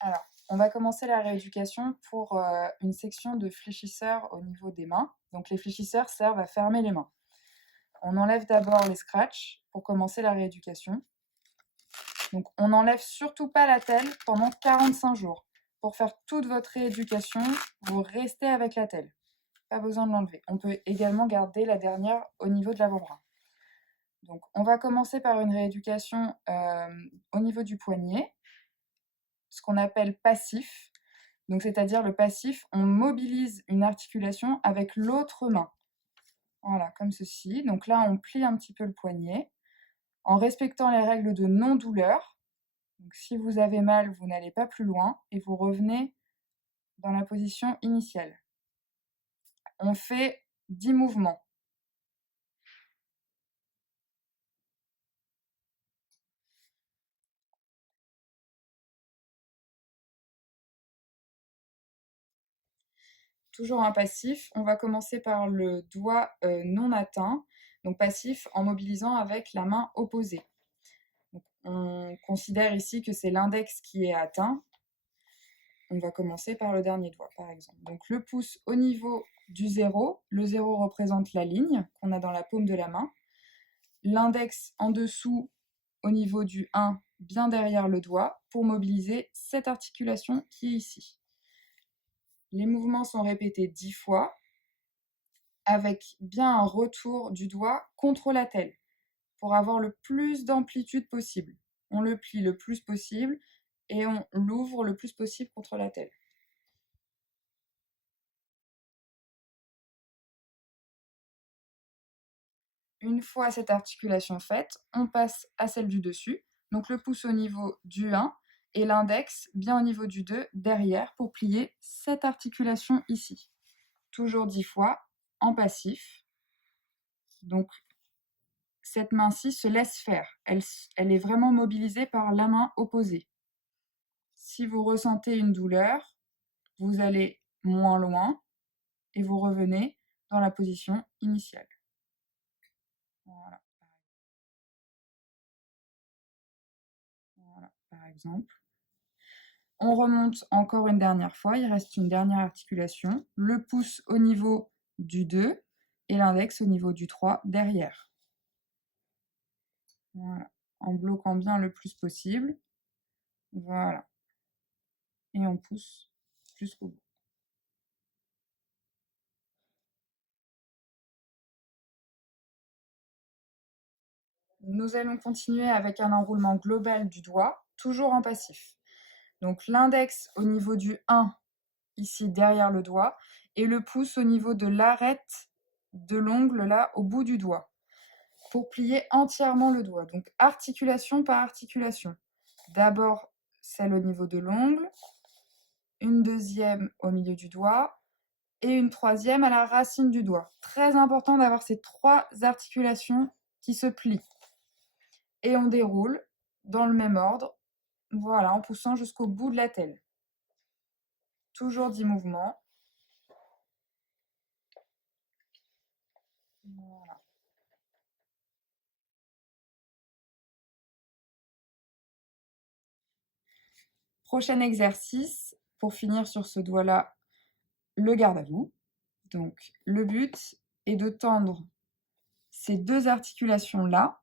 Alors, on va commencer la rééducation pour une section de fléchisseurs au niveau des mains. Donc, les fléchisseurs servent à fermer les mains. On enlève d'abord les scratchs pour commencer la rééducation. Donc, on n'enlève surtout pas l'attelle pendant 45 jours. Pour faire toute votre rééducation, vous restez avec l'attelle. Pas besoin de l'enlever. On peut également garder la dernière au niveau de l'avant-bras. Donc, on va commencer par une rééducation au niveau du poignet, ce qu'on appelle passif. Donc, c'est-à-dire le passif, on mobilise une articulation avec l'autre main. Voilà, comme ceci. Donc là, on plie un petit peu le poignet en respectant les règles de non-douleur. Donc, si vous avez mal, vous n'allez pas plus loin et vous revenez dans la position initiale. On fait 10 mouvements. Toujours un passif, on va commencer par le doigt non atteint, donc passif en mobilisant avec la main opposée. Donc, on considère ici que c'est l'index qui est atteint. On va commencer par le dernier doigt, par exemple. Donc le pouce au niveau du 0, le 0 représente la ligne qu'on a dans la paume de la main. L'index en dessous au niveau du 1, bien derrière le doigt, pour mobiliser cette articulation qui est ici. Les mouvements sont répétés 10 fois, avec bien un retour du doigt contre l'attelle, pour avoir le plus d'amplitude possible. On le plie le plus possible et on l'ouvre le plus possible contre l'attelle. Une fois cette articulation faite, on passe à celle du dessus. Donc le pouce au niveau du 1 et l'index bien au niveau du 2 derrière pour plier cette articulation ici. Toujours 10 fois en passif. Donc cette main-ci se laisse faire. Elle est vraiment mobilisée par la main opposée. Si vous ressentez une douleur, vous allez moins loin et vous revenez dans la position initiale. Voilà. Voilà, par exemple. On remonte encore une dernière fois, il reste une dernière articulation. Le pouce au niveau du 2 et l'index au niveau du 3 derrière. Voilà, en bloquant bien le plus possible. Voilà. Et on pousse jusqu'au bout. Nous allons continuer avec un enroulement global du doigt, toujours en passif. Donc l'index au niveau du 1, ici derrière le doigt, et le pouce au niveau de l'arête de l'ongle, là, au bout du doigt, pour plier entièrement le doigt. Donc articulation par articulation. D'abord celle au niveau de l'ongle, une deuxième au milieu du doigt, et une troisième à la racine du doigt. Très important d'avoir ces 3 articulations qui se plient. Et on déroule dans le même ordre, voilà, en poussant jusqu'au bout de la telle. Toujours 10 mouvements. Voilà. Prochain exercice, pour finir sur ce doigt-là, le garde à vous. Donc le but est de tendre ces 2 articulations-là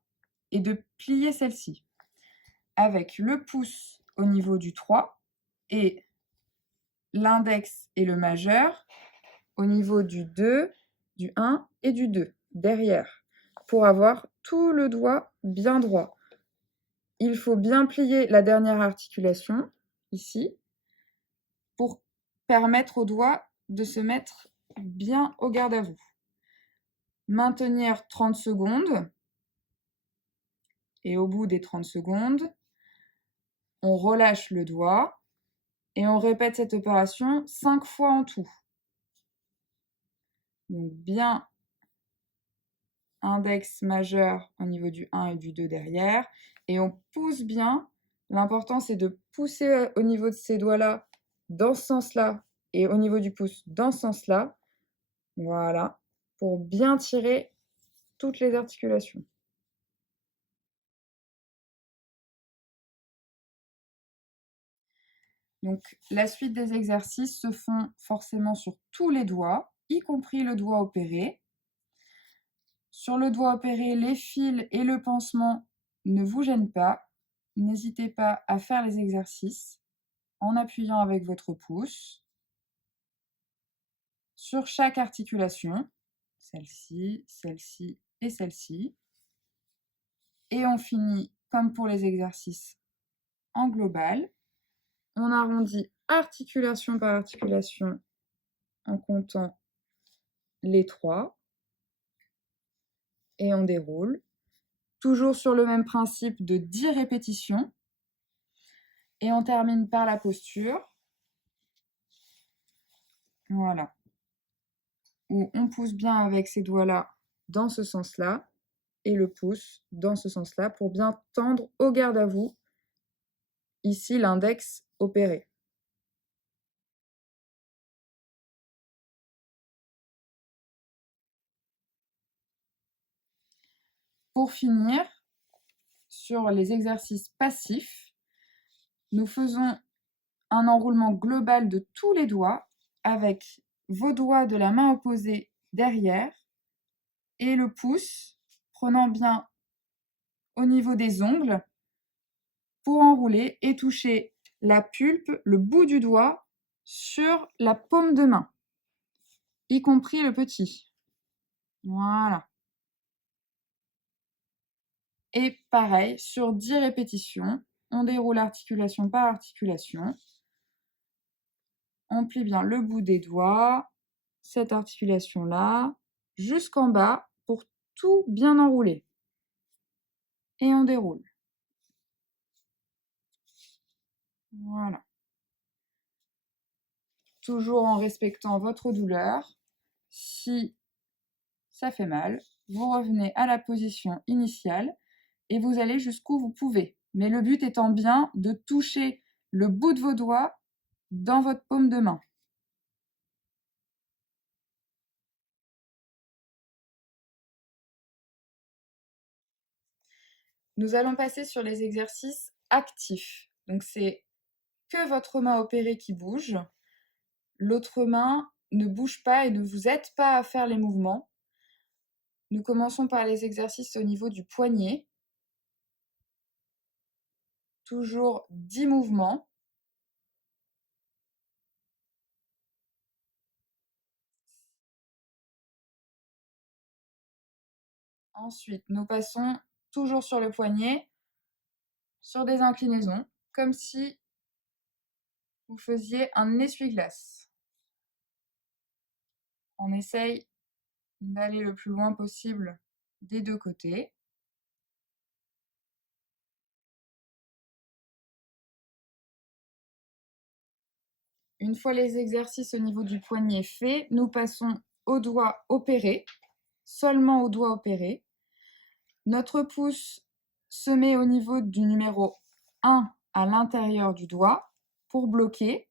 et de plier celle-ci avec le pouce au niveau du 3 et l'index et le majeur au niveau du 2, du 1 et du 2, derrière, pour avoir tout le doigt bien droit. Il faut bien plier la dernière articulation, ici, pour permettre au doigt de se mettre bien au garde à vous. Maintenir 30 secondes, et au bout des 30 secondes, on relâche le doigt et on répète cette opération 5 fois en tout. Donc bien index majeur au niveau du 1 et du 2 derrière, et on pousse bien. L'important c'est de pousser au niveau de ces doigts-là dans ce sens-là et au niveau du pouce dans ce sens-là. Voilà, pour bien tirer toutes les articulations. Donc, la suite des exercices se font forcément sur tous les doigts, y compris le doigt opéré. Sur le doigt opéré, les fils et le pansement ne vous gênent pas. N'hésitez pas à faire les exercices en appuyant avec votre pouce sur chaque articulation, celle-ci, celle-ci et celle-ci. Et on finit comme pour les exercices en global. On arrondit articulation par articulation en comptant les 3 et on déroule. Toujours sur le même principe de 10 répétitions. Et on termine par la posture. Voilà. Où on pousse bien avec ces doigts-là dans ce sens-là et le pouce dans ce sens-là pour bien tendre au garde à vous. Ici, l'index opéré. Pour finir, sur les exercices passifs, nous faisons un enroulement global de tous les doigts avec vos doigts de la main opposée derrière et le pouce prenant bien au niveau des ongles pour enrouler et toucher la pulpe, le bout du doigt, sur la paume de main, y compris le petit. Voilà. Et pareil, sur 10 répétitions, on déroule articulation par articulation. On plie bien le bout des doigts, cette articulation-là, jusqu'en bas pour tout bien enrouler. Et on déroule. Voilà. Toujours en respectant votre douleur. Si ça fait mal, vous revenez à la position initiale et vous allez jusqu'où vous pouvez. Mais le but étant bien de toucher le bout de vos doigts dans votre paume de main. Nous allons passer sur les exercices actifs. Donc c'est que votre main opérée qui bouge. L'autre main ne bouge pas et ne vous aide pas à faire les mouvements. Nous commençons par les exercices au niveau du poignet. Toujours 10 mouvements. Ensuite, nous passons toujours sur le poignet, sur des inclinaisons, comme si vous faisiez un essuie-glace. On essaye d'aller le plus loin possible des deux côtés. Une fois les exercices au niveau du poignet faits, nous passons au doigt opéré, seulement au doigt opéré. Notre pouce se met au niveau du numéro 1 à l'intérieur du doigt pour bloquer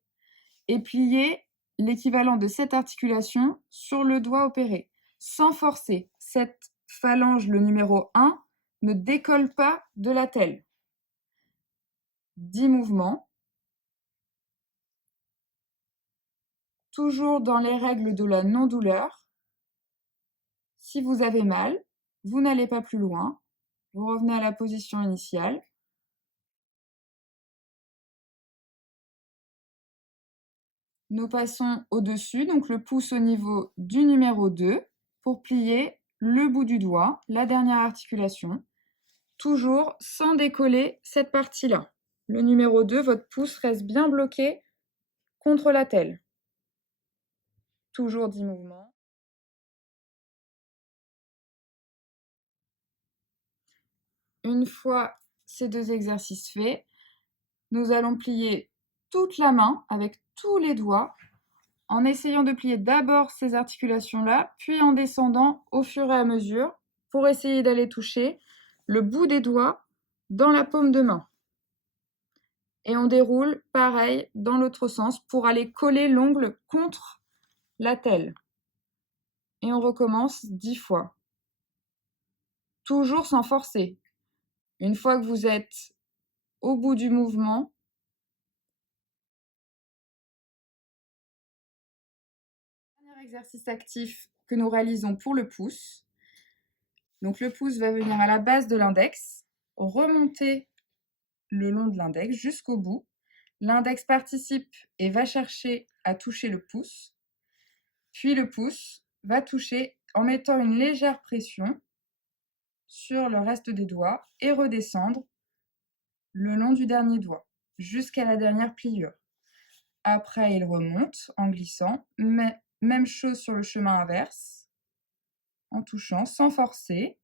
et plier l'équivalent de cette articulation sur le doigt opéré, sans forcer. Cette phalange, le numéro 1, ne décolle pas de la telle. 10 mouvements. Toujours dans les règles de la non-douleur. Si vous avez mal, vous n'allez pas plus loin. Vous revenez à la position initiale. Nous passons au-dessus, donc le pouce au niveau du numéro 2 pour plier le bout du doigt, la dernière articulation, toujours sans décoller cette partie-là. Le numéro 2, votre pouce reste bien bloqué contre la telle. Toujours 10 mouvements. Une fois ces deux exercices faits, nous allons plier toute la main avec tous les doigts en essayant de plier d'abord ces articulations-là, puis en descendant au fur et à mesure pour essayer d'aller toucher le bout des doigts dans la paume de main. Et on déroule pareil dans l'autre sens pour aller coller l'ongle contre la telle. Et on recommence 10 fois. Toujours sans forcer. Une fois que vous êtes au bout du mouvement, exercice actif que nous réalisons pour le pouce. Donc le pouce va venir à la base de l'index, remonter le long de l'index jusqu'au bout. L'index participe et va chercher à toucher le pouce. Puis le pouce va toucher en mettant une légère pression sur le reste des doigts et redescendre le long du dernier doigt jusqu'à la dernière pliure. Après, il remonte en glissant, mais même chose sur le chemin inverse, en touchant sans forcer,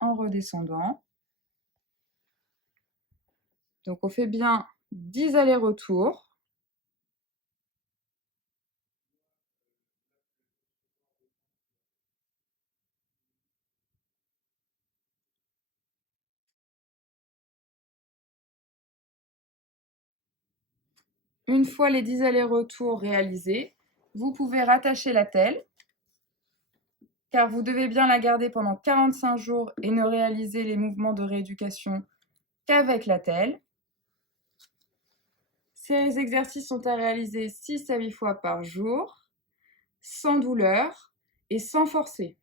en redescendant. Donc on fait bien 10 allers-retours. Une fois les 10 allers-retours réalisés, vous pouvez rattacher l'attelle, car vous devez bien la garder pendant 45 jours et ne réaliser les mouvements de rééducation qu'avec l'attelle. Ces exercices sont à réaliser 6 à 8 fois par jour, sans douleur et sans forcer.